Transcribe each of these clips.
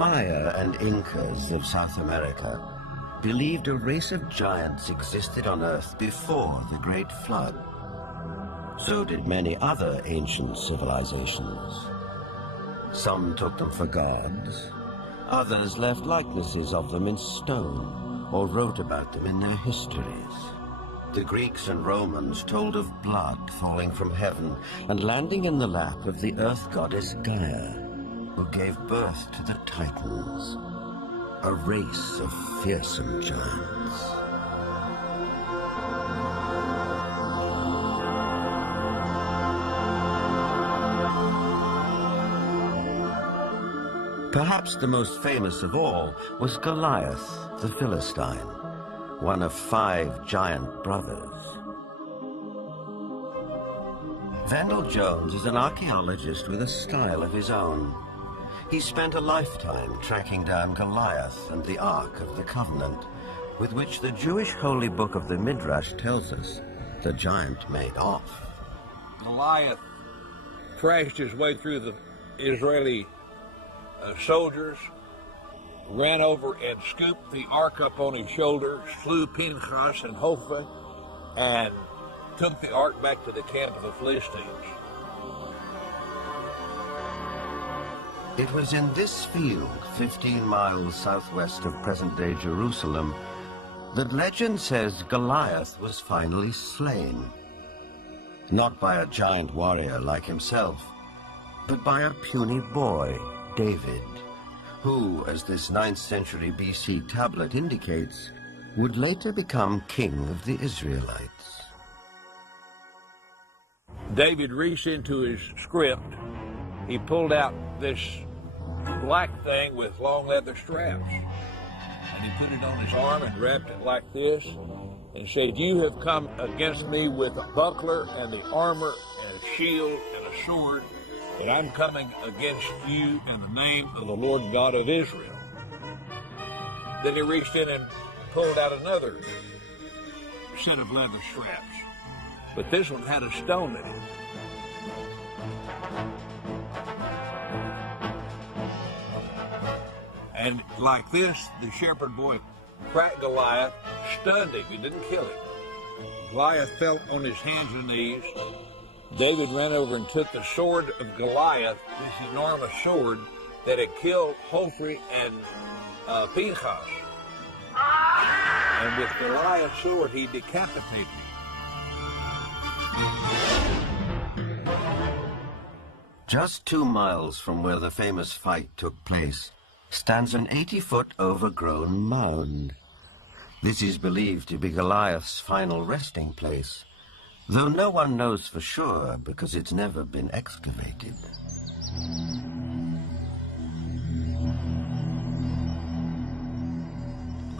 Maya and Incas of South America believed a race of giants existed on Earth before the Great Flood. So did many other ancient civilizations. Some took them for gods, others left likenesses of them in stone or wrote about them in their histories. The Greeks and Romans told of blood falling from heaven and landing in the lap of the earth goddess Gaia, who gave birth to the Titans, a race of fearsome giants. Perhaps the most famous of all was Goliath, the Philistine, one of 5 giant brothers. Vendell Jones is an archaeologist with a style of his own. He spent a lifetime tracking down Goliath and the Ark of the Covenant, with which the Jewish holy book of the Midrash tells us the giant made off. Goliath crashed his way through the Israeli soldiers, ran over and scooped the ark up on his shoulders, slew Pinchas and Hophni, and took the ark back to the camp of the Philistines. It was in this field, 15 miles southwest of present-day Jerusalem, that legend says Goliath was finally slain. Not by a giant warrior like himself, but by a puny boy, David, who, as this 9th century BC tablet indicates, would later become king of the Israelites. David reached into his script. He pulled out this black thing with long leather straps, and he put it on his arm and wrapped it like this and said, "You have come against me with a buckler and the armor and a shield and a sword, and I'm coming against you in the name of the Lord God of Israel." Then he reached in and pulled out another set of leather straps, but this one had a stone in it. And like this, the shepherd boy cracked Goliath, stunned him. He didn't kill him. Goliath fell on his hands and knees. David ran over and took the sword of Goliath, this enormous sword that had killed Hophni and Pinchas. And with Goliath's sword, he decapitated him. Just 2 miles from where the famous fight took place stands an 80-foot overgrown mound. This is believed to be Goliath's final resting place, though no one knows for sure because it's never been excavated.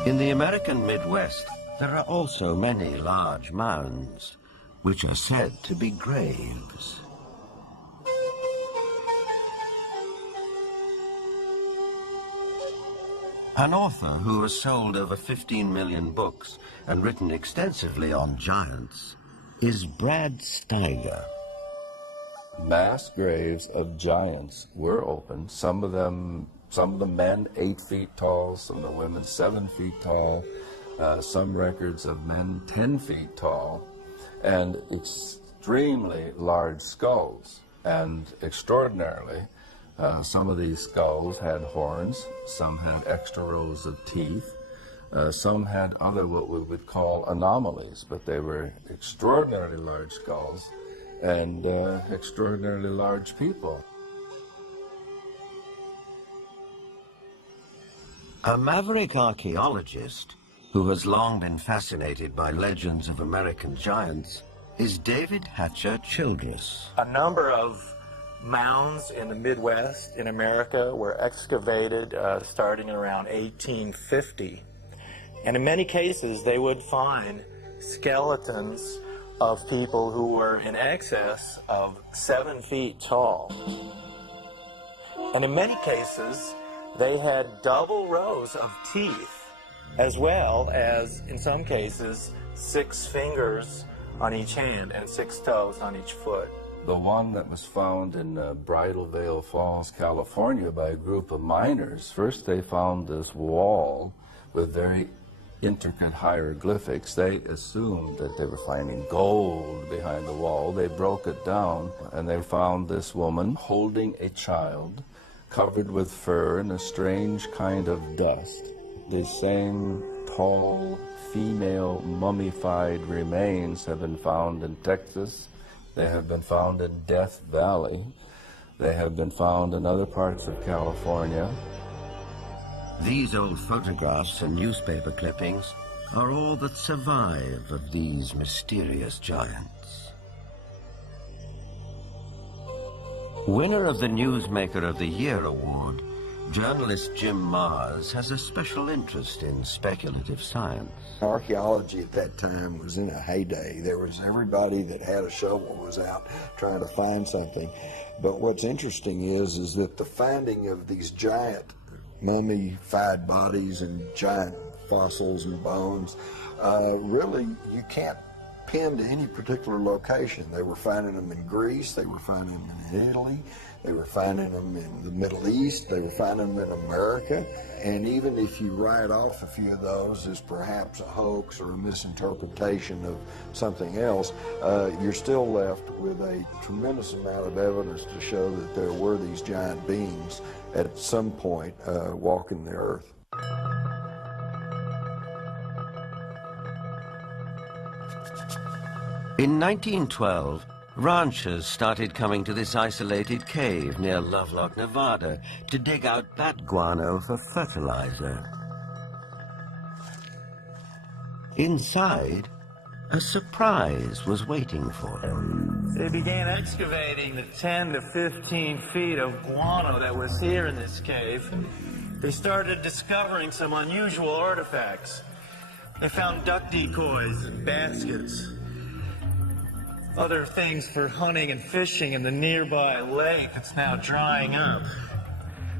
In the American Midwest, there are also many large mounds, which are said to be graves. An author who has sold over 15 million books and written extensively on giants is Brad Steiger. Mass graves of giants were opened. Some of the men 8 feet tall, some of the women 7 feet tall, some records of men 10 feet tall, and extremely large skulls. And extraordinarily, some of these skulls had horns, some had extra rows of teeth, some had other what we would call anomalies, but they were extraordinarily large skulls and extraordinarily large people. A maverick archaeologist who has long been fascinated by legends of American giants is David Hatcher Childress. A number of mounds in the Midwest in America were excavated starting around 1850. And in many cases, they would find skeletons of people who were in excess of 7 feet tall. And in many cases, they had double rows of teeth, as well as, in some cases, 6 fingers on each hand and 6 toes on each foot. The one that was found in Bridal Veil Falls, California by a group of miners. First they found this wall with very intricate hieroglyphics. They assumed that they were finding gold behind the wall. They broke it down and they found this woman holding a child covered with fur and a strange kind of dust. The same tall female mummified remains have been found in Texas. They have been found in Death Valley. They have been found in other parts of California. These old photographs and newspaper clippings are all that survive of these mysterious giants. Winner of the Newsmaker of the Year award, journalist Jim Mars has a special interest in speculative science. Archaeology at that time was in a heyday. There was everybody that had a shovel was out trying to find something. But what's interesting is that the finding of these giant mummified bodies and giant fossils and bones, really you can't pin to any particular location. They were finding them in Greece, they were finding them in Italy, they were finding them in the Middle East, they were finding them in America. And even if you write off a few of those as perhaps a hoax or a misinterpretation of something else, you're still left with a tremendous amount of evidence to show that there were these giant beings at some point walking the earth. In 1912, ranchers started coming to this isolated cave near Lovelock, Nevada, to dig out bat guano for fertilizer. Inside, a surprise was waiting for them. They began excavating the 10 to 15 feet of guano that was here in this cave. They started discovering some unusual artifacts. They found duck decoys and baskets, other things for hunting and fishing in the nearby lake that's now drying up.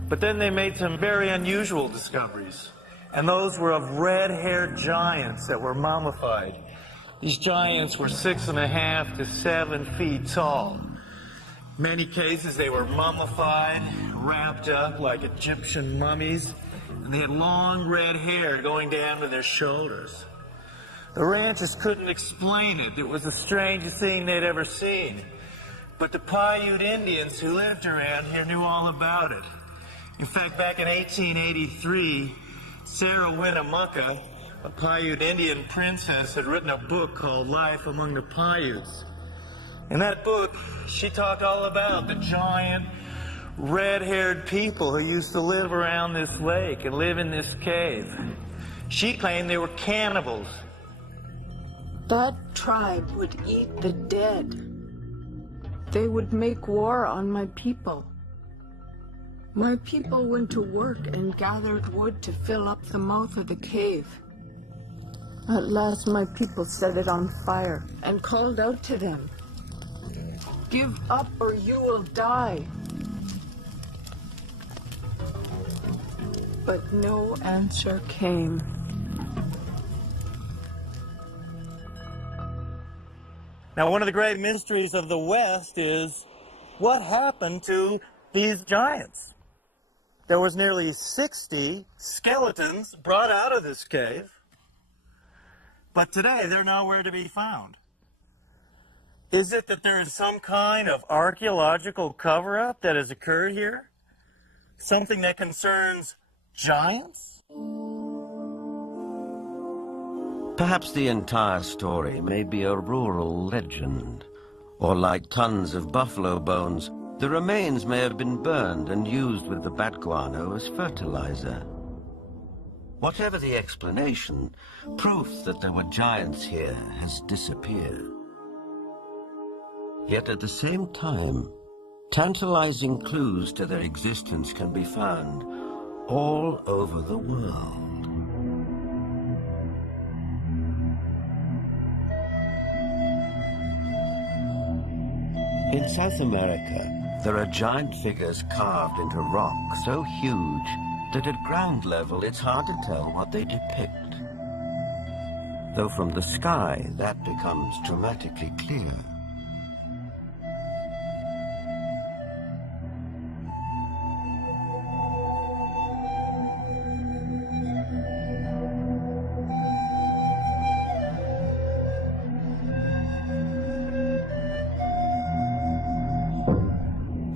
But then they made some very unusual discoveries, and those were of red-haired giants that were mummified. These giants were 6.5 to 7 feet tall. In many cases, they were mummified, wrapped up like Egyptian mummies, and they had long red hair going down to their shoulders. The ranchers couldn't explain it. It was the strangest thing they'd ever seen. But the Paiute Indians who lived around here knew all about it. In fact, back in 1883, Sarah Winnemucca, a Paiute Indian princess, had written a book called Life Among the Paiutes. In that book, she talked all about the giant, red-haired people who used to live around this lake and live in this cave. She claimed they were cannibals. That tribe would eat the dead. They would make war on my people. My people went to work and gathered wood to fill up the mouth of the cave. At last my people set it on fire and called out to them, "Give up or you will die." But no answer came. Now, one of the great mysteries of the West is what happened to these giants? There was nearly 60 skeletons brought out of this cave, but today they're nowhere to be found. Is it that there is some kind of archaeological cover-up that has occurred here? Something that concerns giants? Perhaps the entire story may be a rural legend, or like tons of buffalo bones, the remains may have been burned and used with the bat guano as fertilizer. Whatever the explanation, proof that there were giants here has disappeared. Yet at the same time, tantalizing clues to their existence can be found all over the world. In South America, there are giant figures carved into rock so huge that at ground level it's hard to tell what they depict. Though from the sky that becomes dramatically clear.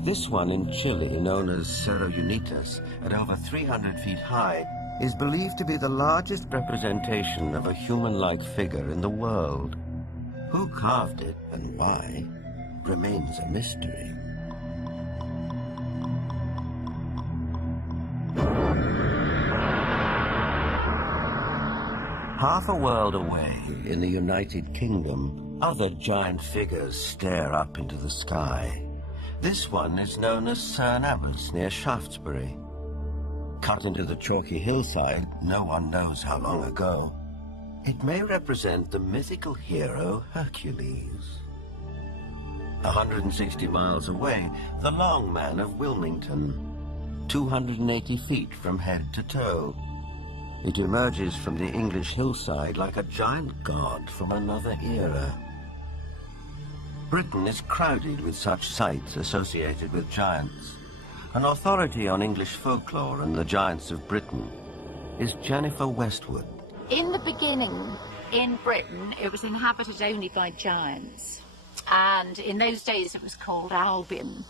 This one in Chile, known as Cerro Unitas, at over 300 feet high, is believed to be the largest representation of a human-like figure in the world. Who carved it and why remains a mystery. Half a world away, in the United Kingdom, other giant figures stare up into the sky. This one is known as Cerne Abbas near Shaftesbury. Cut into the chalky hillside, no one knows how long ago. It may represent the mythical hero Hercules. 160 miles away, the Long Man of Wilmington, 280 feet from head to toe. It emerges from the English hillside like a giant god from another era. Britain is crowded with such sites associated with giants. An authority on English folklore and the giants of Britain is Jennifer Westwood. In the beginning, in Britain, it was inhabited only by giants. And in those days, it was called Albion.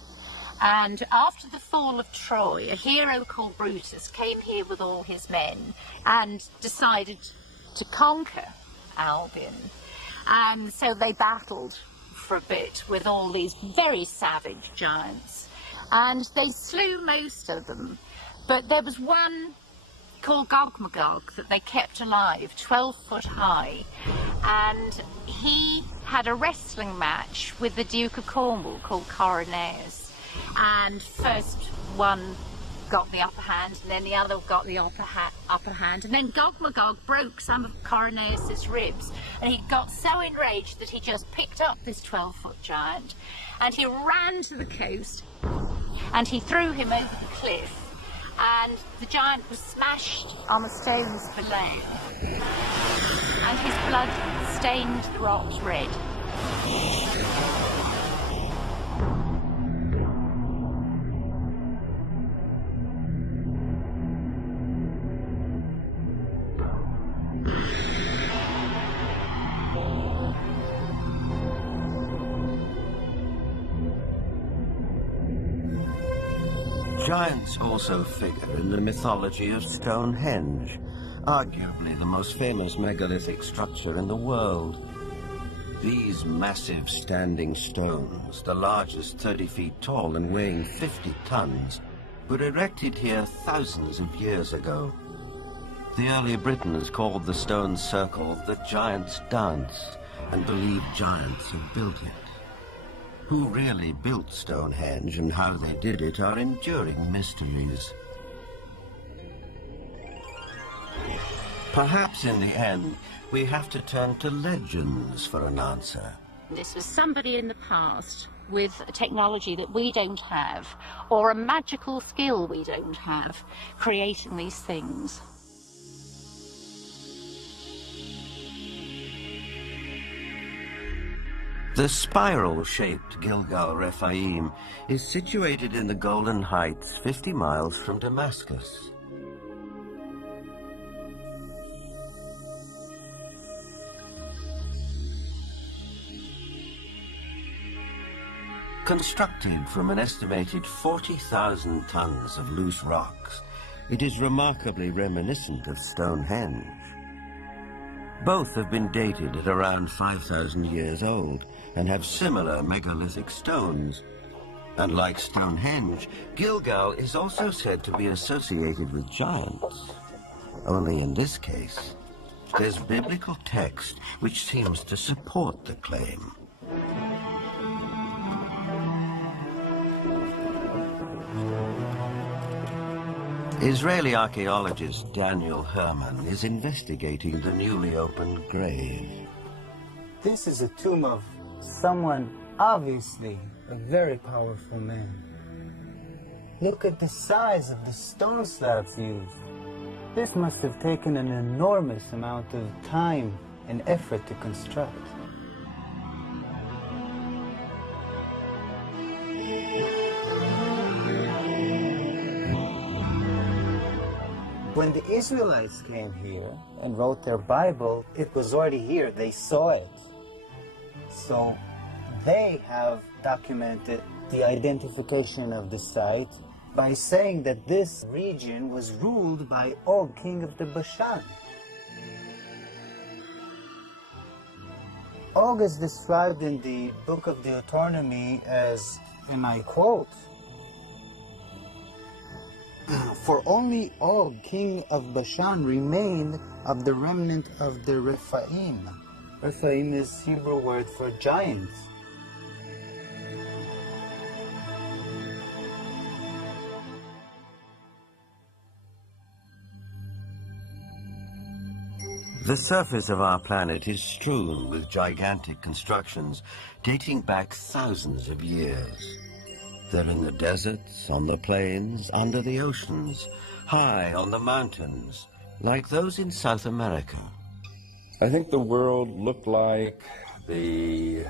And after the fall of Troy, a hero called Brutus came here with all his men and decided to conquer Albion. And so they battled for a bit with all these very savage giants. And they slew most of them. But there was one called Gog-Magog that they kept alive, 12 foot high. And he had a wrestling match with the Duke of Cornwall called Coronaeus. And first one got the upper hand, and then the other got the upper hand, and then Gog-Magog broke some of Coronaeus' ribs, and he got so enraged that he just picked up this 12-foot giant, and he ran to the coast, and he threw him over the cliff, and the giant was smashed on the stones below, and his blood stained the rocks red. Giants also figure in the mythology of Stonehenge, arguably the most famous megalithic structure in the world. These massive standing stones, the largest 30 feet tall and weighing 50 tons, were erected here thousands of years ago. The early Britons called the stone circle the Giant's Dance and believed giants had built it. Who really built Stonehenge and how they did it are enduring mysteries. Perhaps in the end, we have to turn to legends for an answer. This was somebody in the past with a technology that we don't have, or a magical skill we don't have, creating these things. The spiral-shaped Gilgal Rephaim is situated in the Golden Heights, 50 miles from Damascus. Constructed from an estimated 40,000 tons of loose rocks, it is remarkably reminiscent of Stonehenge. Both have been dated at around 5,000 years old and have similar megalithic stones. And like Stonehenge, Gilgal is also said to be associated with giants. Only in this case, there's biblical text which seems to support the claim. Israeli archaeologist Daniel Herman is investigating the newly opened grave. This is a tomb of someone, obviously a very powerful man. Look at the size of the stone slabs used. This must have taken an enormous amount of time and effort to construct. When the Israelites came here and wrote their Bible, it was already here. They saw it. So They have documented the identification of the site by saying that this region was ruled by Og, king of the Bashan. Og is described in the Book of Deuteronomy as, and I quote, "For only Og, king of Bashan, remained of the remnant of the Rephaim." Rephaim is Hebrew word for giants. The surface of our planet is strewn with gigantic constructions dating back thousands of years. They're in the deserts, on the plains, under the oceans, high on the mountains, like those in South America. I think the world looked like the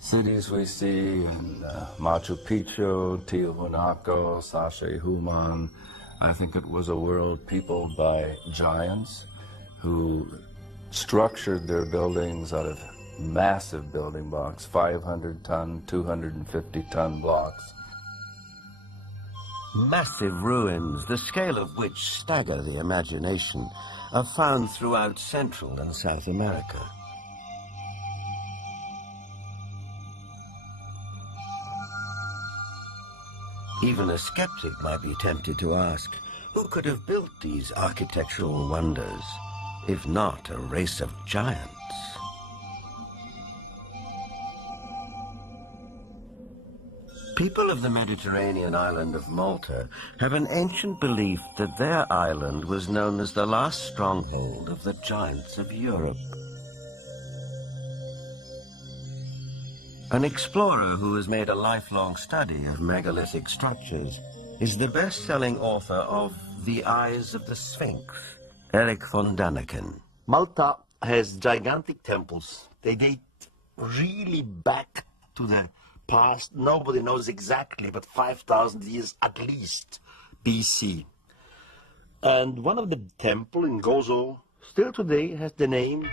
cities we see in Machu Picchu, Tiwanaku, Sacsayhuaman. I think it was a world peopled by giants who structured their buildings out of massive building blocks, 500-ton, 250-ton blocks. Massive ruins, the scale of which stagger the imagination, are found throughout Central and South America. Even a skeptic might be tempted to ask, who could have built these architectural wonders, if not a race of giants? People of the Mediterranean island of Malta have an ancient belief that their island was known as the last stronghold of the giants of Europe. An explorer who has made a lifelong study of megalithic structures is the best-selling author of The Eyes of the Sphinx, Eric von Daniken. Malta has gigantic temples. They date really back to the past. Nobody knows exactly, but 5,000 years at least BC. And one of the temple in Gozo still today has the name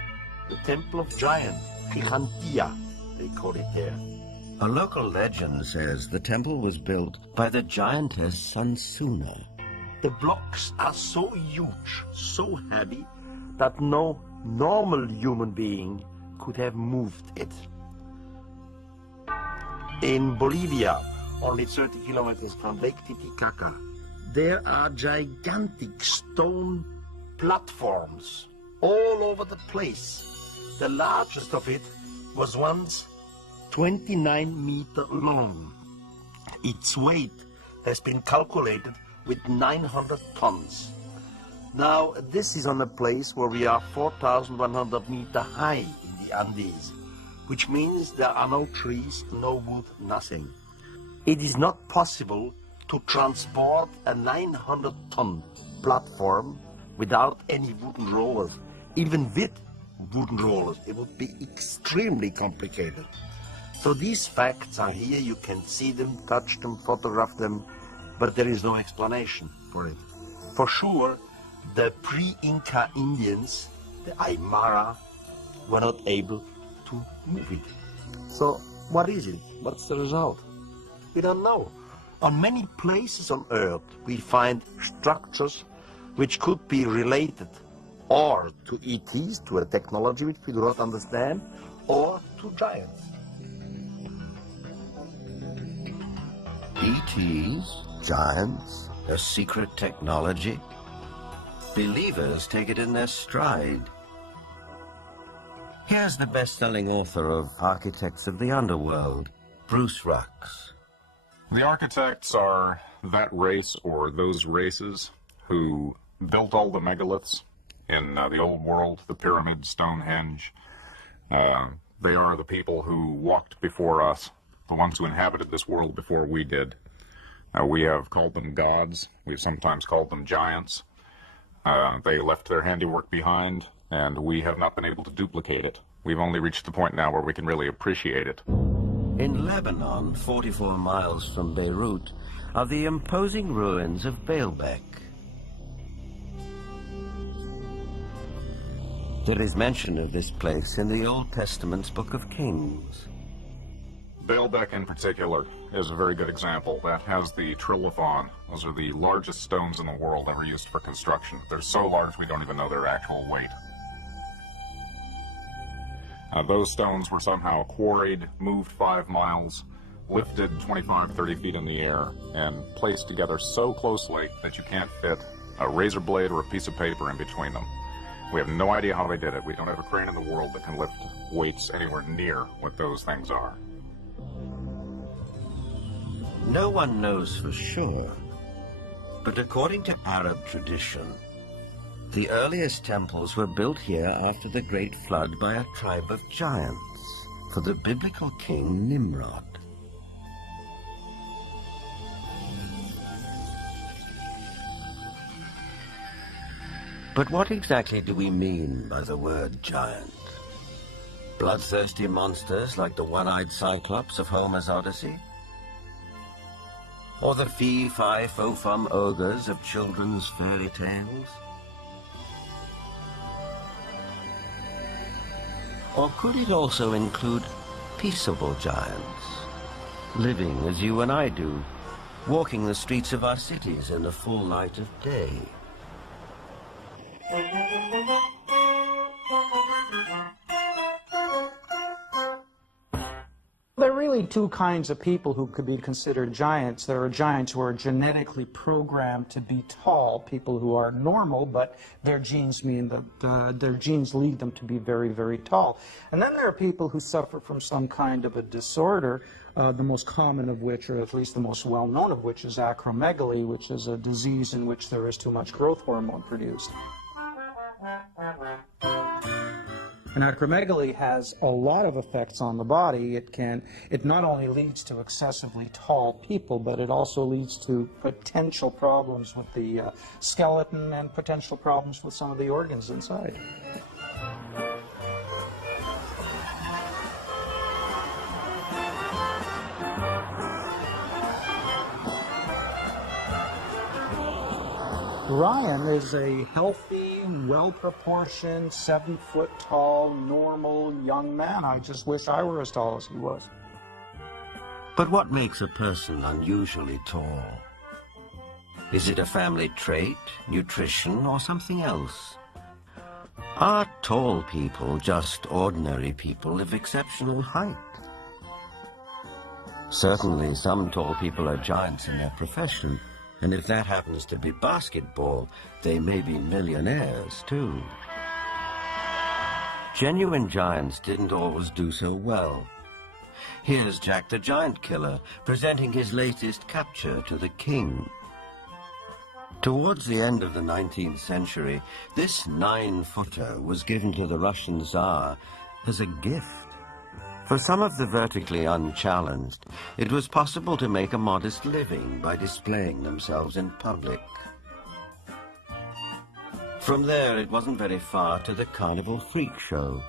the Temple of Giant, Gigantia, they call it there. A local legend says the temple was built by the giantess Sansuna. The blocks are so huge, so heavy, that no normal human being could have moved it. In Bolivia, only 30 kilometers from Lake Titicaca, there are gigantic stone platforms all over the place. The largest of it was once 29 meters long. Its weight has been calculated with 900 tons. Now, this is on a place where we are 4,100 meters high in the Andes, which means there are no trees, no wood, nothing. It is not possible to transport a 900-ton platform without any wooden rollers. Even with wooden rollers, it would be extremely complicated. So these facts are here. You can see them, touch them, photograph them, but there is no explanation for it. For sure, the pre-Inca Indians, the Aymara, were not able to move it. So what is it? What's the result? We don't know. On many places on Earth, we find structures which could be related or to ETs, to a technology which we do not understand, or to giants. ETs, giants, a secret technology. Believers take it in their stride. Here's the best-selling author of Architects of the Underworld, Bruce Rux. The architects are that race or those races who built all the megaliths in the old world, the pyramids, Stonehenge. They are the people who walked before us, the ones who inhabited this world before we did. We have called them gods. We've sometimes called them giants. They left their handiwork behind, and we have not been able to duplicate it. We've only reached the point now where we can really appreciate it. In Lebanon, 44 miles from Beirut, are the imposing ruins of Baalbek. There is mention of this place in the Old Testament's Book of Kings. Baalbek in particular is a very good example. That has the trilithon. Those are the largest stones in the world ever used for construction. They're so large we don't even know their actual weight. Those stones were somehow quarried, moved 5 miles, lifted 25-30 feet in the air, and placed together so closely that you can't fit a razor blade or a piece of paper in between them. We have no idea how they did it. We don't have a crane in the world that can lift weights anywhere near what those things are. No one knows for sure, but according to Arab tradition, the earliest temples were built here after the Great Flood by a tribe of giants for the biblical king Nimrod. But what exactly do we mean by the word giant? Bloodthirsty monsters like the one-eyed Cyclops of Homer's Odyssey? Or the fee-fi-fo-fum ogres of children's fairy tales? Or could it also include peaceable giants, living as you and I do, walking the streets of our cities in the full light of day? There are really two kinds of people who could be considered giants. There are giants who are genetically programmed to be tall, people who are normal, but their genes mean that their genes lead them to be very, very tall. And then there are people who suffer from some kind of a disorder, the most common of which, or at least the most well-known of which, is acromegaly, which is a disease in which there is too much growth hormone produced. And acromegaly has a lot of effects on the body. It not only leads to excessively tall people, but it also leads to potential problems with the skeleton and potential problems with some of the organs inside. Ryan is a healthy, well-proportioned, 7-foot-tall, normal young man. I just wish I were as tall as he was. But what makes a person unusually tall? Is it a family trait, nutrition, or something else? Are tall people just ordinary people of exceptional height? Certainly some tall people are giants in their profession. And if that happens to be basketball, they may be millionaires, too. Genuine giants didn't always do so well. Here's Jack the Giant Killer presenting his latest capture to the king. Towards the end of the 19th century, this 9-footer was given to the Russian Tsar as a gift. For some of the vertically unchallenged, it was possible to make a modest living by displaying themselves in public. From there, it wasn't very far to the carnival freak show,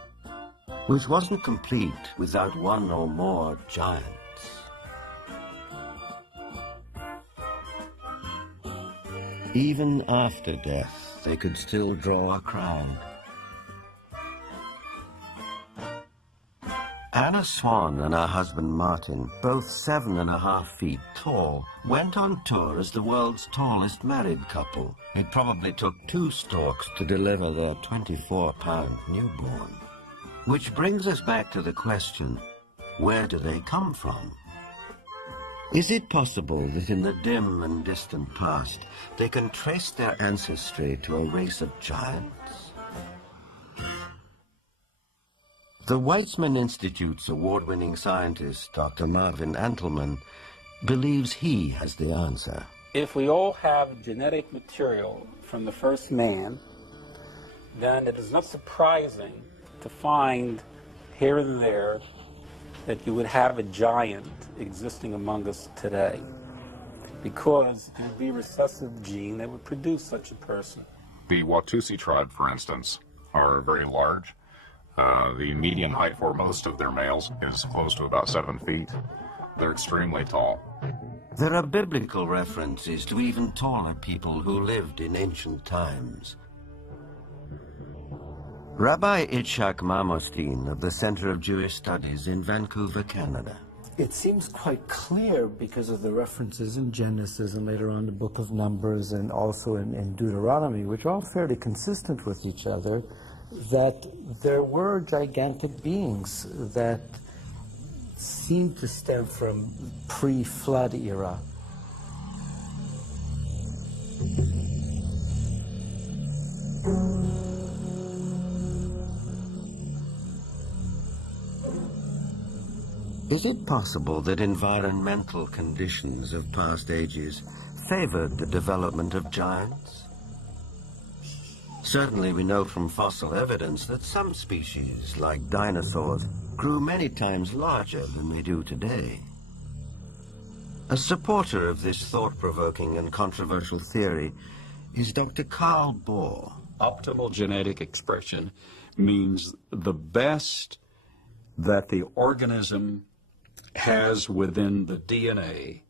which wasn't complete without one or more giants. Even after death, they could still draw a crowd. Anna Swan and her husband Martin, both 7.5 feet tall, went on tour as the world's tallest married couple. It probably took 2 storks to deliver their 24-pound newborn. Which brings us back to the question, where do they come from? Is it possible that in the dim and distant past, they can trace their ancestry to a race of giants? The Weizmann Institute's award-winning scientist, Dr. Marvin Antelman, believes he has the answer. If we all have genetic material from the first man, then it is not surprising to find here and there that you would have a giant existing among us today, because it would be a recessive gene that would produce such a person. The Watusi tribe, for instance, are very large. The median height for most of their males is close to about 7 feet. They're extremely tall. There are biblical references to even taller people who lived in ancient times. Rabbi Itzhak Marmostin of the Center of Jewish Studies in Vancouver, Canada. It seems quite clear because of the references in Genesis and later on the book of Numbers and also in Deuteronomy, which are all fairly consistent with each other, that there were gigantic beings that seem to stem from pre-flood era. Is it possible that environmental conditions of past ages favored the development of giants? Certainly we know from fossil evidence that some species, like dinosaurs, grew many times larger than they do today. A supporter of this thought-provoking and controversial theory is Dr. Carl Bohr. Optimal genetic expression means the best that the organism has within the DNA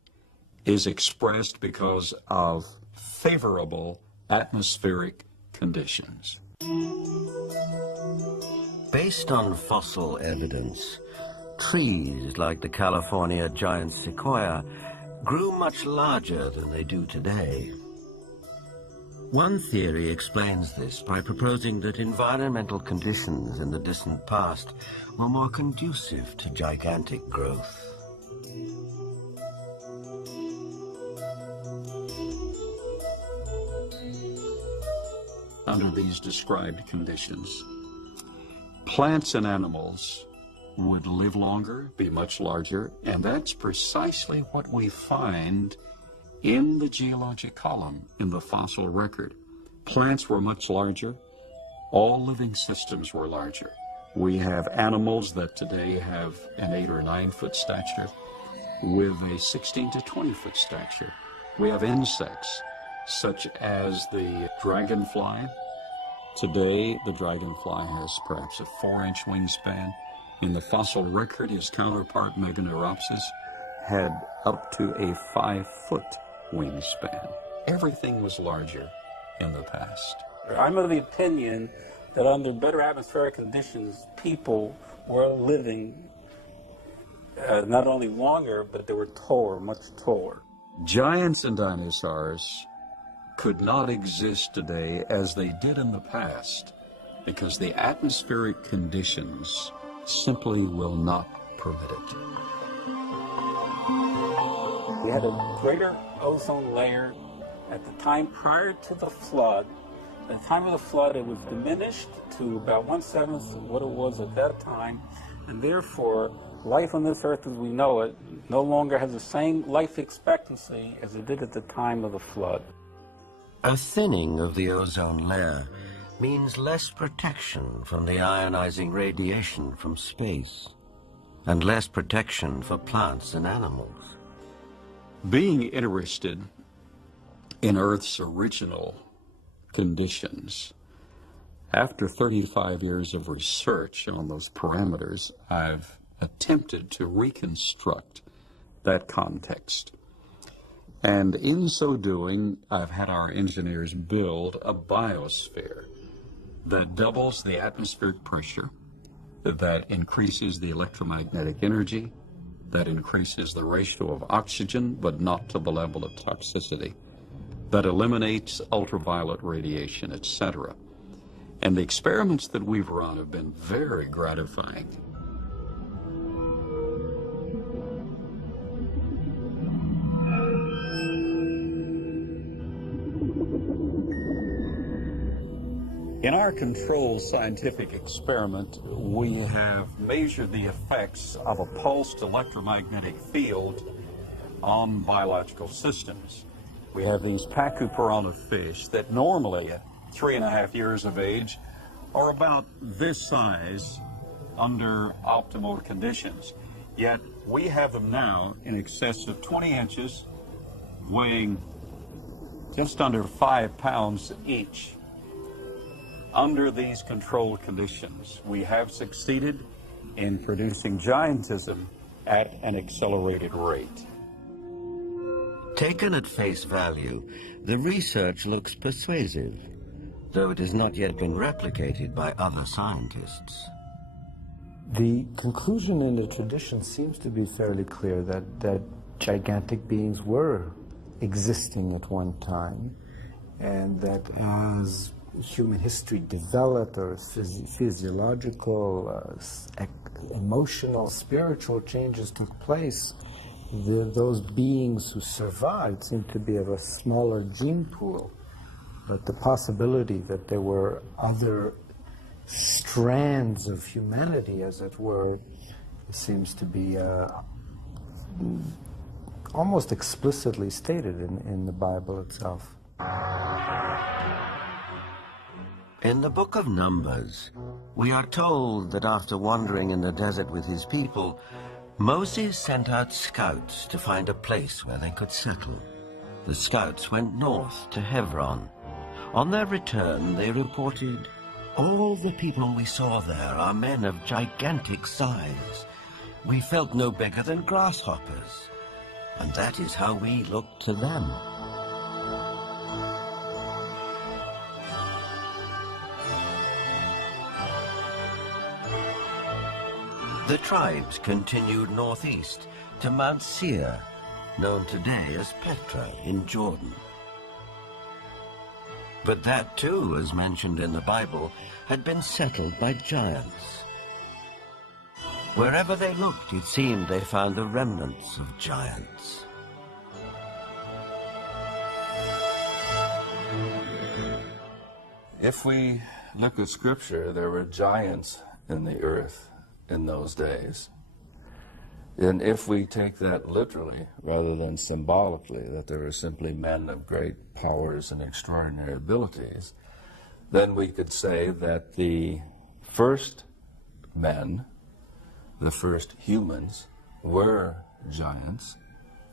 is expressed because of favorable atmospheric conditions. Based on fossil evidence, trees like the California giant sequoia grew much larger than they do today. One theory explains this by proposing that environmental conditions in the distant past were more conducive to gigantic growth. Under these described conditions, plants and animals would live longer, be much larger, and that's precisely what we find in the geologic column in the fossil record. Plants were much larger. All living systems were larger. We have animals that today have an 8 or 9 foot stature with a 16 to 20 foot stature. We have insects such as the dragonfly. Today, the dragonfly has perhaps a 4-inch wingspan. In the fossil record, his counterpart, Meganeuropsis, had up to a 5-foot wingspan. Everything was larger in the past. I'm of the opinion that under better atmospheric conditions, people were living not only longer, but they were taller, much taller. Giants and dinosaurs could not exist today as they did in the past because the atmospheric conditions simply will not permit it. We had a greater ozone layer at the time prior to the flood. At the time of the flood, it was diminished to about 1/7 of what it was at that time, and therefore, life on this earth as we know it no longer has the same life expectancy as it did at the time of the flood. A thinning of the ozone layer means less protection from the ionizing radiation from space, and less protection for plants and animals. Being interested in Earth's original conditions, after 35 years of research on those parameters, I've attempted to reconstruct that context. And in so doing, I've had our engineers build a biosphere that doubles the atmospheric pressure, that increases the electromagnetic energy, that increases the ratio of oxygen, but not to the level of toxicity, that eliminates ultraviolet radiation, etc. And the experiments that we've run have been very gratifying. In our controlled scientific experiment, we have measured the effects of a pulsed electromagnetic field on biological systems. We have these Pacu piranha fish that normally at 3.5 years of age are about this size under optimal conditions. Yet we have them now in excess of 20 inches, weighing just under 5 pounds each. Under these controlled conditions, we have succeeded in producing giantism at an accelerated rate. Taken at face value, the research looks persuasive. though it has not yet been replicated by other scientists. The conclusion in the tradition seems to be fairly clear that gigantic beings were existing at one time, and that as human history developed, or physiological, emotional, spiritual changes took place, those beings who survived seemed to be of a smaller gene pool. But the possibility that there were other strands of humanity, as it were, seems to be almost explicitly stated in the Bible itself. In the book of Numbers, we are told that after wandering in the desert with his people, Moses sent out scouts to find a place where they could settle. The scouts went north to Hebron. On their return, they reported, "All the people we saw there are men of gigantic size. We felt no bigger than grasshoppers, and that is how we looked to them." The tribes continued northeast to Mount Seir, known today as Petra in Jordan. But that too, as mentioned in the Bible, had been settled by giants. Wherever they looked, it seemed they found the remnants of giants. If we look at Scripture, there were giants in the earth in those days. And if we take that literally rather than symbolically, that there were simply men of great powers and extraordinary abilities, then we could say that the first men, the first humans, were giants,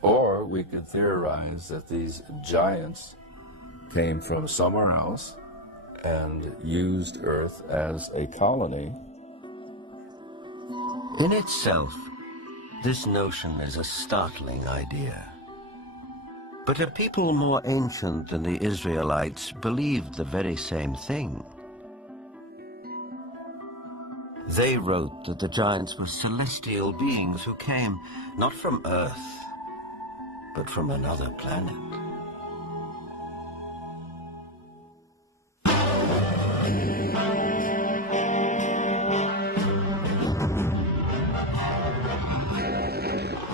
or we could theorize that these giants came from somewhere else and used Earth as a colony. In itself, this notion is a startling idea. But a people more ancient than the Israelites believed the very same thing. They wrote that the giants were celestial beings who came not from Earth, but from another planet.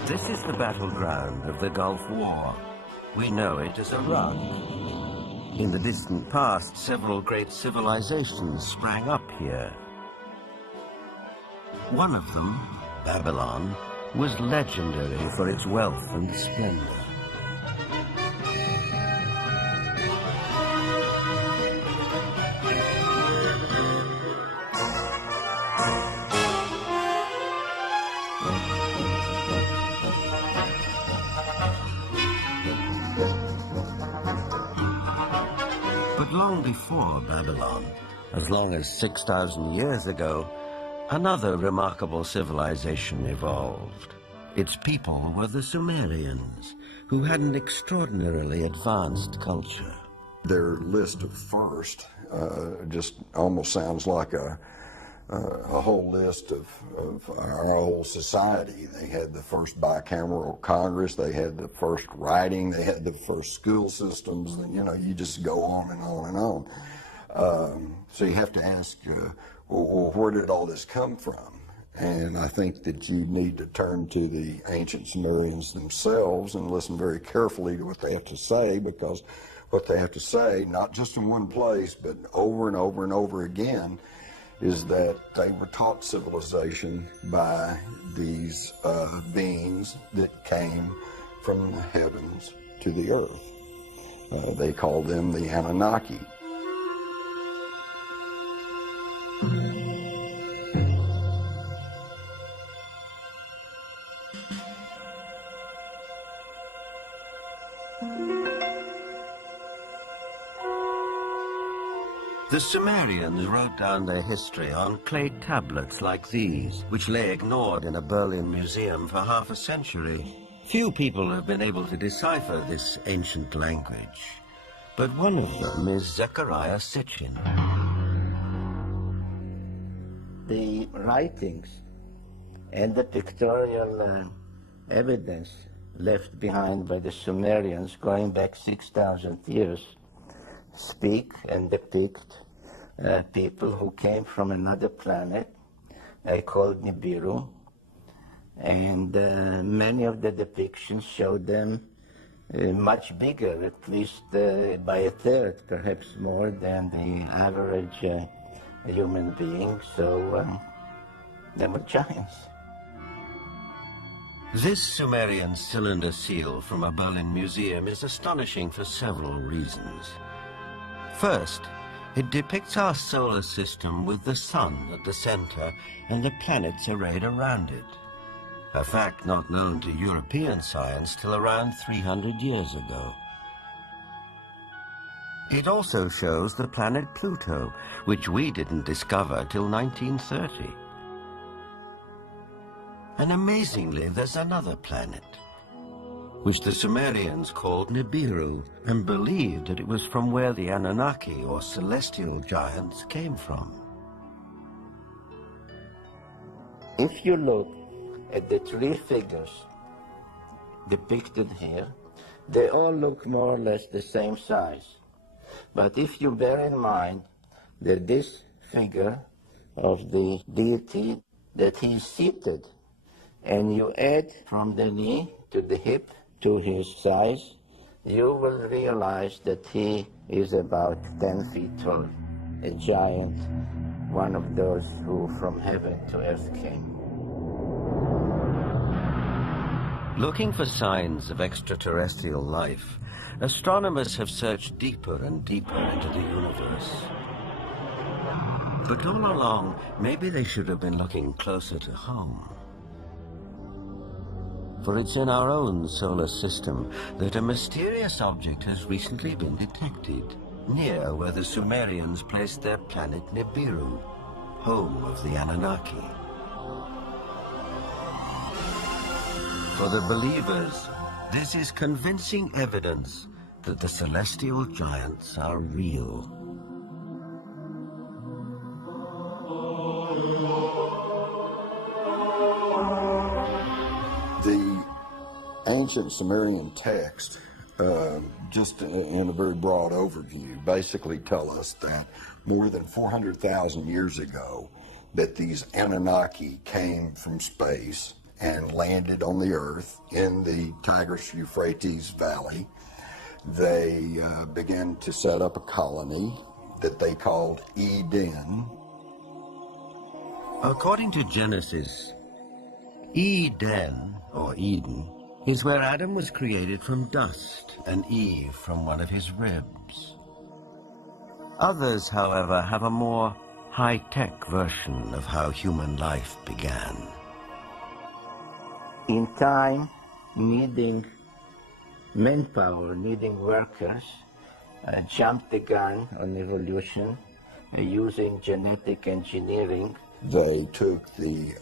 This is the battleground of the Gulf War. We know it as Iraq. In the distant past, several great civilizations sprang up here. One of them, Babylon, was legendary for its wealth and splendor. But long before Babylon, as long as 6,000 years ago, another remarkable civilization evolved. Its people were the Sumerians, who had an extraordinarily advanced culture. Their list of first just almost sounds like a whole list of our whole society. They had the first bicameral Congress, they had the first writing, they had the first school systems, you know, you just go on and on and on. So you have to ask, well, where did all this come from? And I think that you need to turn to the ancient Sumerians themselves and listen very carefully to what they have to say, because what they have to say, not just in one place, but over and over and over again, is that they were taught civilization by these beings that came from the heavens to the earth. They called them the Annunaki. The Sumerians wrote down their history on clay tablets like these, which lay ignored in a Berlin museum for half a century. Few people have been able to decipher this ancient language. but one of them is Zechariah Sitchin. The writings and the pictorial evidence left behind by the Sumerians going back 6,000 years speak and depict people who came from another planet called Nibiru, and many of the depictions show them much bigger, at least by a third, perhaps more than the average human being, so they were giants. This Sumerian cylinder seal from a Berlin museum is astonishing for several reasons. First, it depicts our solar system with the sun at the center and the planets arrayed around it, a fact not known to European science till around 300 years ago. It also shows the planet Pluto, which we didn't discover till 1930. And amazingly, there's another planet, which the Sumerians called Nibiru, and believed that it was from where the Annunaki, or celestial giants, came from. If you look at the three figures depicted here, they all look more or less the same size. But if you bear in mind that this figure of the deity, that he is seated, and you add from the knee to the hip to his size, you will realize that he is about 10 feet tall, a giant, one of those who from heaven to earth came. Looking for signs of extraterrestrial life, astronomers have searched deeper and deeper into the universe. But all along, maybe they should have been looking closer to home. For it's in our own solar system that a mysterious object has recently been detected, near where the Sumerians placed their planet Nibiru, home of the Annunaki. For the believers, this is convincing evidence that the celestial giants are real. The ancient Sumerian text, just in a very broad overview, basically tell us that more than 400,000 years ago, that these Anunnaki came from space and landed on the earth in the Tigris-Euphrates Valley. They began to set up a colony that they called Eden. According to Genesis, Eden, or Eden, is where Adam was created from dust and Eve from one of his ribs. Others, however, have a more high-tech version of how human life began. In time, needing manpower, needing workers, jumped the gun on evolution using genetic engineering. They took the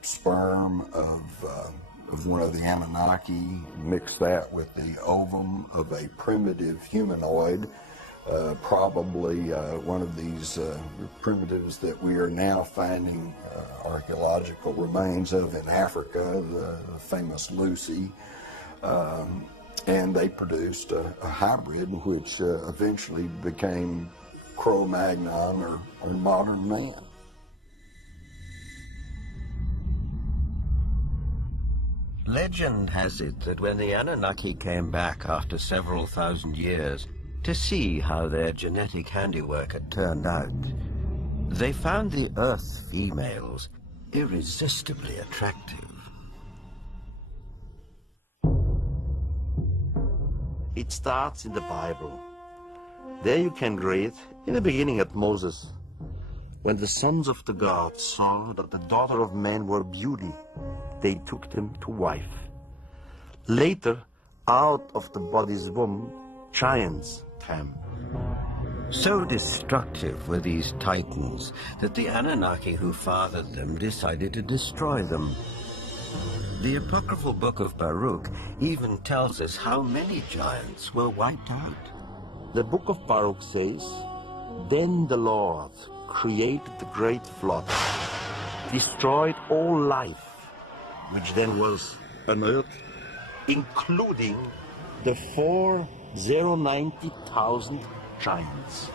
sperm of one of the Anunnaki, mixed that with the ovum of a primitive humanoid, probably one of these primitives that we are now finding archaeological remains of in Africa, the famous Lucy, and they produced a hybrid which eventually became Cro-Magnon or modern man. Legend has it that when the Anunnaki came back after several thousand years to see how their genetic handiwork had turned out, they found the Earth females irresistibly attractive. It starts in the Bible. There you can read, in the beginning at Moses, when the sons of the gods saw that the daughter of man were beauty, they took them to wife. Later, out of the body's womb, giants came. So destructive were these titans that the Anunnaki who fathered them decided to destroy them. The apocryphal book of Baruch even tells us how many giants were wiped out. The book of Baruch says, "Then the Lord created the great flood, destroyed all life, which then was on earth, including the 4,090,000 giants."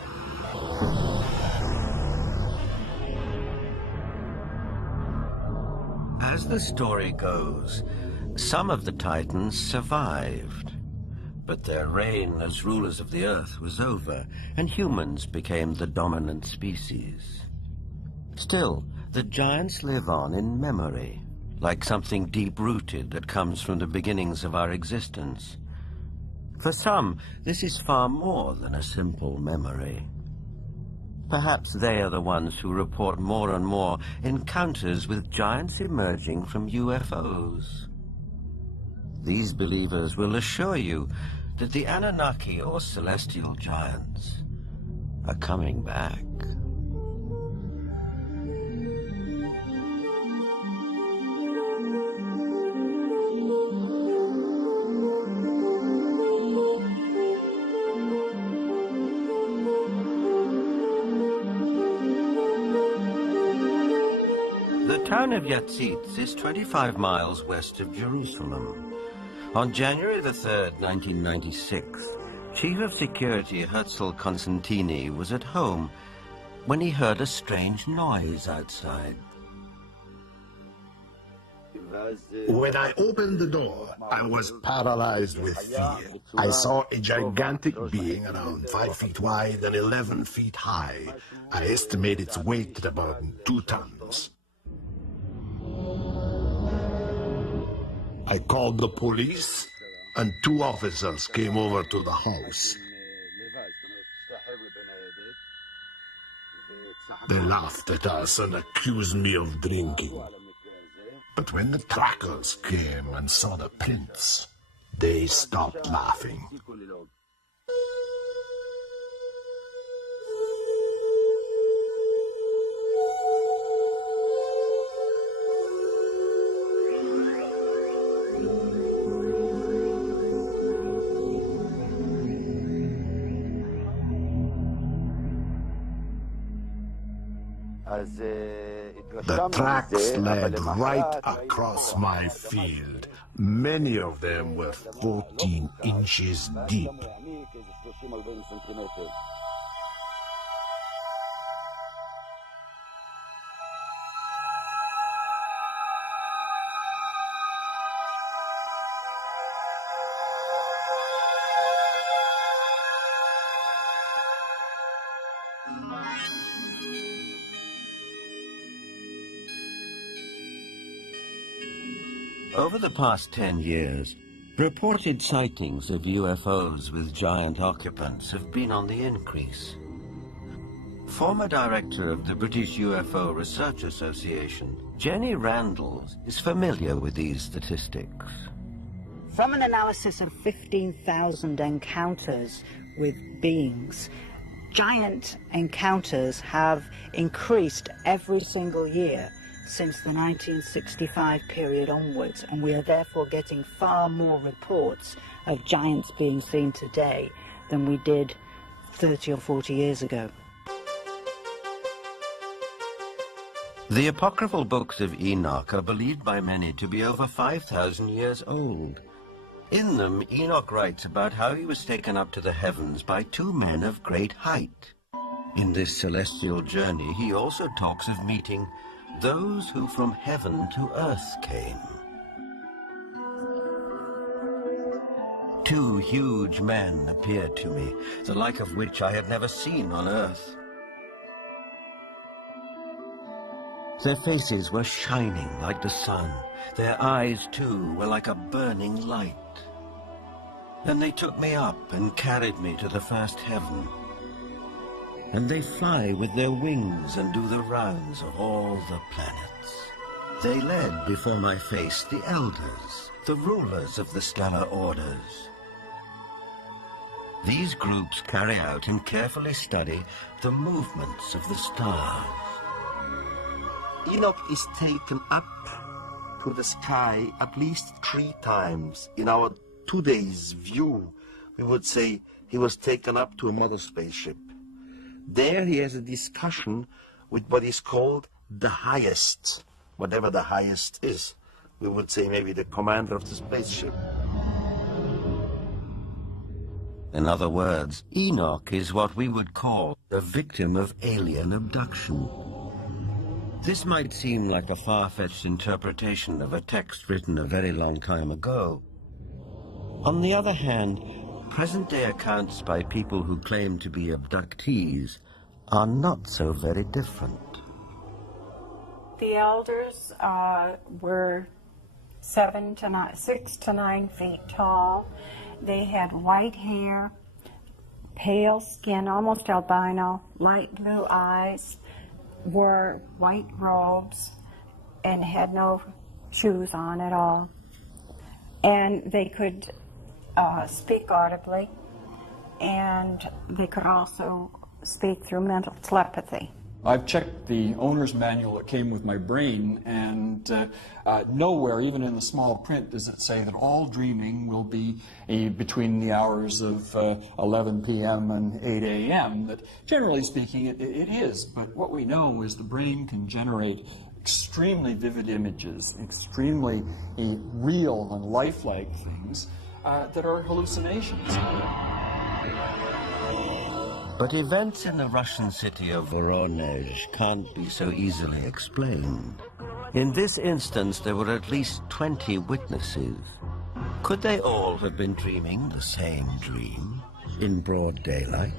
As the story goes, some of the Titans survived, but their reign as rulers of the earth was over, and humans became the dominant species. Still, the giants live on in memory, like something deep-rooted that comes from the beginnings of our existence. For some, this is far more than a simple memory. Perhaps they are the ones who report more and more encounters with giants emerging from UFOs. These believers will assure you that the Annunaki, or celestial giants, are coming back. The town of Yatzitz is 25 miles west of Jerusalem. On January the 3rd, 1996, Chief of Security Herzl Constantini was at home when he heard a strange noise outside. When I opened the door, I was paralyzed with fear. I saw a gigantic being around 5 feet wide and 11 feet high. I estimate its weight at about 2 tons. I called the police, and 2 officers came over to the house. They laughed at us and accused me of drinking. But when the trackers came and saw the prints, they stopped laughing. The tracks led right across my field. Many of them were 14 inches deep. Over the past 10 years, reported sightings of UFOs with giant occupants have been on the increase. Former director of the British UFO Research Association, Jenny Randall, is familiar with these statistics. From an analysis of 15,000 encounters with beings, giant encounters have increased every single year since the 1965 period onwards, and we are therefore getting far more reports of giants being seen today than we did 30 or 40 years ago. The apocryphal books of Enoch are believed by many to be over 5,000 years old. In them, Enoch writes about how he was taken up to the heavens by 2 men of great height. In this celestial journey, he also talks of meeting those who from heaven to earth came. 2 huge men appeared to me, the like of which I had never seen on earth. Their faces were shining like the sun. Their eyes, too, were like a burning light. Then they took me up and carried me to the first heaven. And they fly with their wings and do the rounds of all the planets. They led before my face the elders, the rulers of the stellar orders. These groups carry out and carefully study the movements of the stars. Enoch is taken up to the sky at least 3 times. In our today's view, we would say he was taken up to a mother spaceship. There he has a discussion with what is called the highest, whatever the highest is. We would say maybe the commander of the spaceship. In other words, Enoch is what we would call a victim of alien abduction. This might seem like a far-fetched interpretation of a text written a very long time ago. On the other hand, present-day accounts by people who claim to be abductees are not so very different. The elders were 6 to 9 feet tall. They had white hair, pale skin, almost albino, light blue eyes, wore white robes, and had no shoes on at all. And they could speak audibly, and they could also speak through mental telepathy. I've checked the owner's manual that came with my brain, and nowhere, even in the small print, does it say that all dreaming will be between the hours of 11 p.m. and 8 a.m. That, generally speaking, it is. But what we know is the brain can generate extremely vivid images, extremely real and lifelike things that are hallucinations. But events in the Russian city of Voronezh can't be so easily explained. In this instance, there were at least 20 witnesses. Could they all have been dreaming the same dream in broad daylight?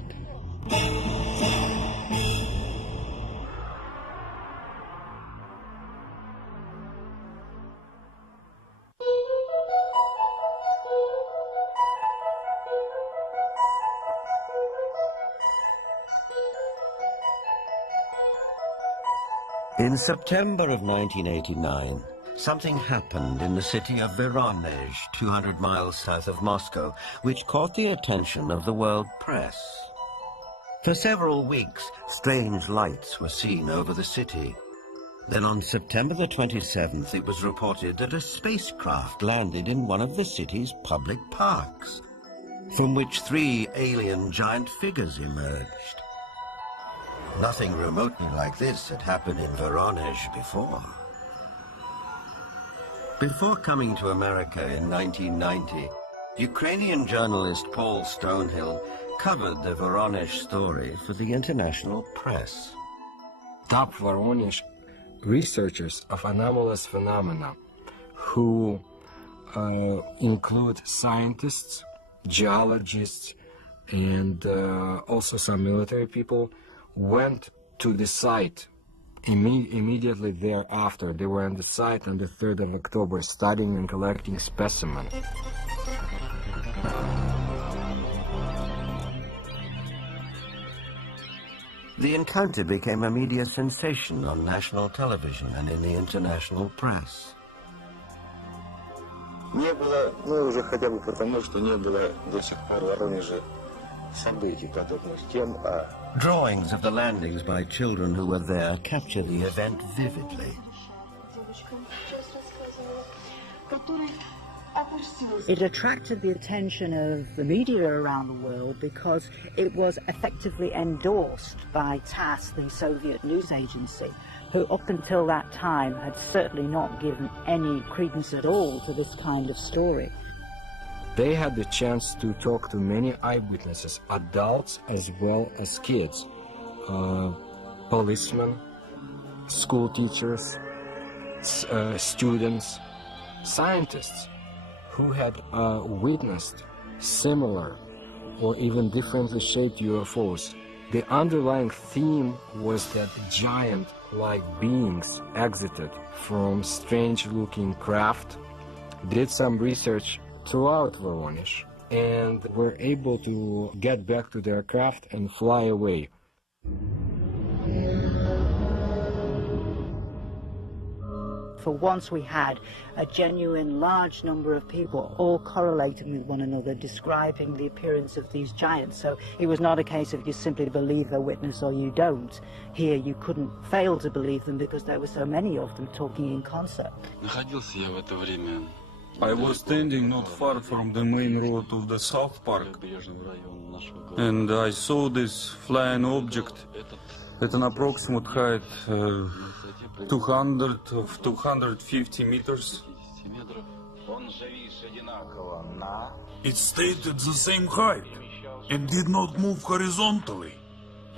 In September of 1989, something happened in the city of Voronezh, 200 miles south of Moscow, which caught the attention of the world press. For several weeks, strange lights were seen over the city. Then on September the 27th, it was reported that a spacecraft landed in one of the city's public parks, from which 3 alien giant figures emerged. Nothing remotely like this had happened in Voronezh before. Before coming to America in 1990, Ukrainian journalist Paul Stonehill covered the Voronezh story for the international press. Top Voronezh researchers of anomalous phenomena who include scientists, geologists, and also some military people went to the site immediately thereafter. They were on the site on the 3rd of October studying and collecting specimens. The encounter became a media sensation on national television and in the international press. Не было, ну уже хотя бы потому, что не было до сих пор в Воронеже событий, подобных тем, Drawings of the landings by children who were there capture the event vividly. It attracted the attention of the media around the world because it was effectively endorsed by TASS, the Soviet news agency, who up until that time had certainly not given any credence at all to this kind of story. They had the chance to talk to many eyewitnesses, adults as well as kids, policemen, school teachers, students, scientists who had witnessed similar or even differently shaped UFOs. The underlying theme was that giant-like beings exited from strange-looking craft, did some research throughout Voronezh, and were able to get back to their craft and fly away. For once we had a genuine large number of people all correlating with one another, describing the appearance of these giants. So it was not a case of you simply believe a witness or you don't. Here you couldn't fail to believe them because there were so many of them talking in concert. Находился я в это время I was standing not far from the main road of the South Park, and I saw this flying object at an approximate height 250 meters. It stayed at the same height. It did not move horizontally.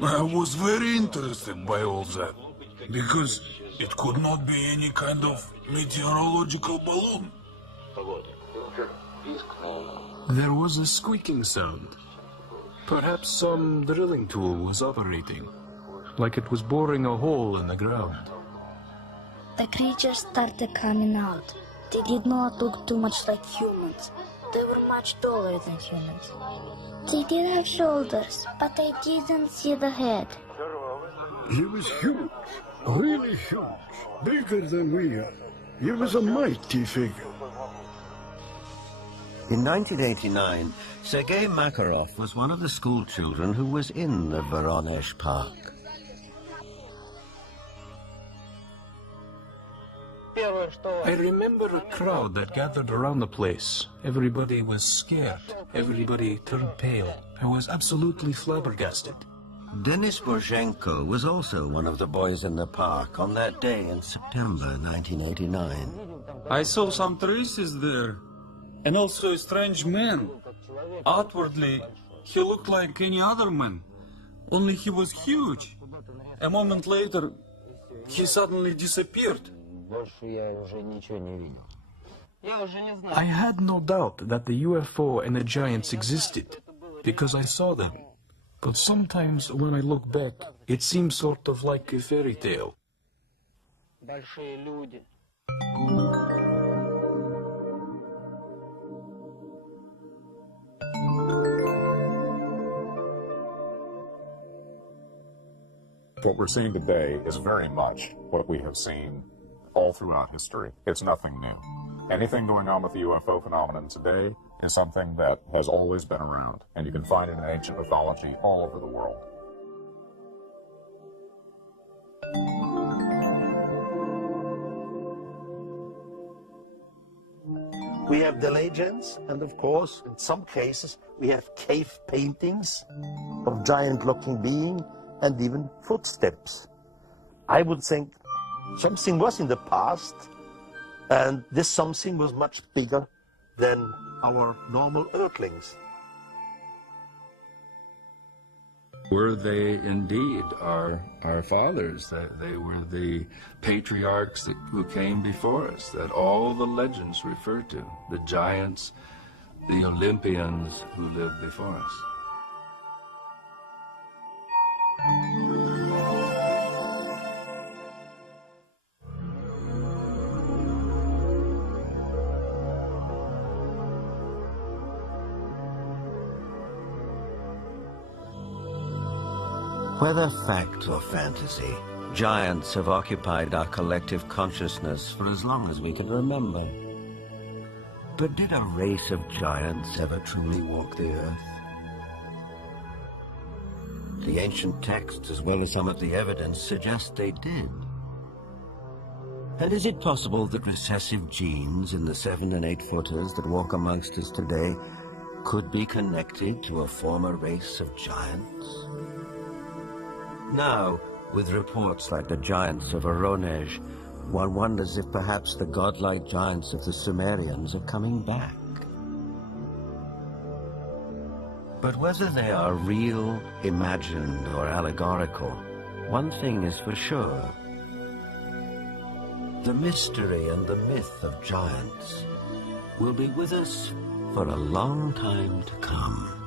I was very interested by all that, because it could not be any kind of meteorological balloon. There was a squeaking sound. Perhaps some drilling tool was operating, like it was boring a hole in the ground. The creatures started coming out. They did not look too much like humans. They were much taller than humans. They did have shoulders, but I didn't see the head. He was huge, really huge, bigger than we are. He was a mighty figure. In 1989, Sergei Makarov was one of the school children who was in the Voronezh Park. I remember a crowd that gathered around the place. Everybody was scared. Everybody turned pale. I was absolutely flabbergasted. Denis Borzhenko was also one of the boys in the park on that day in September 1989. I saw some traces there, and also a strange man. Outwardly, he looked like any other man, only he was huge. A moment later, he suddenly disappeared. I had no doubt that the UFO and the giants existed, because I saw them. But sometimes when I look back, it seems sort of like a fairy tale. What we're seeing today is very much what we have seen all throughout history. It's nothing new. Anything going on with the UFO phenomenon today is something that has always been around, and you can find it in ancient mythology all over the world. We have the legends, and of course, in some cases, we have cave paintings of giant-looking beings and even footsteps. I would think something was in the past, and this something was much bigger than our normal earthlings. Were they indeed our fathers? They were the patriarchs who came before us, that all the legends refer to, the giants, the Olympians who lived before us. Whether fact or fantasy, giants have occupied our collective consciousness for as long as we can remember. But did a race of giants ever truly walk the earth? The ancient texts, as well as some of the evidence, suggest they did. And is it possible that recessive genes in the 7- and 8-footers that walk amongst us today could be connected to a former race of giants? Now, with reports like the giants of Voronezh, one wonders if perhaps the godlike giants of the Sumerians are coming back. But whether they are real, imagined, or allegorical, one thing is for sure. The mystery and the myth of giants will be with us for a long time to come.